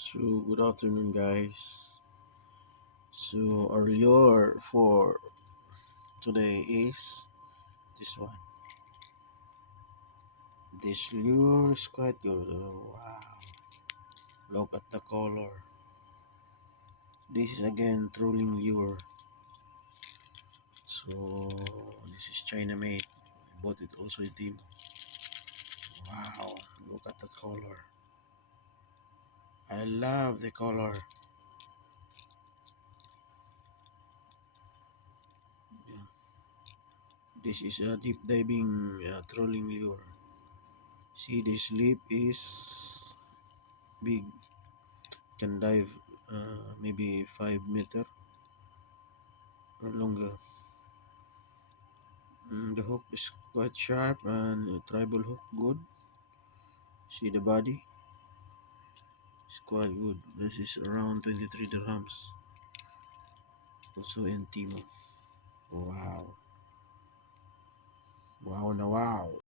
So, good afternoon, guys. So, our lure for today is this one. This lure is quite good. Oh, wow. Look at the color. This is again trolling lure. So, this is China made. I bought it also in Timo. Wow. Look at the color. I love the color. Yeah. This is a deep diving trolling lure. See, this lip is big, can dive maybe 5 meter or longer. The hook is quite sharp and a tribal hook good. See the body, it's quite good. This is around 23 dirhams. Also in Timo. Wow. Wow na wow.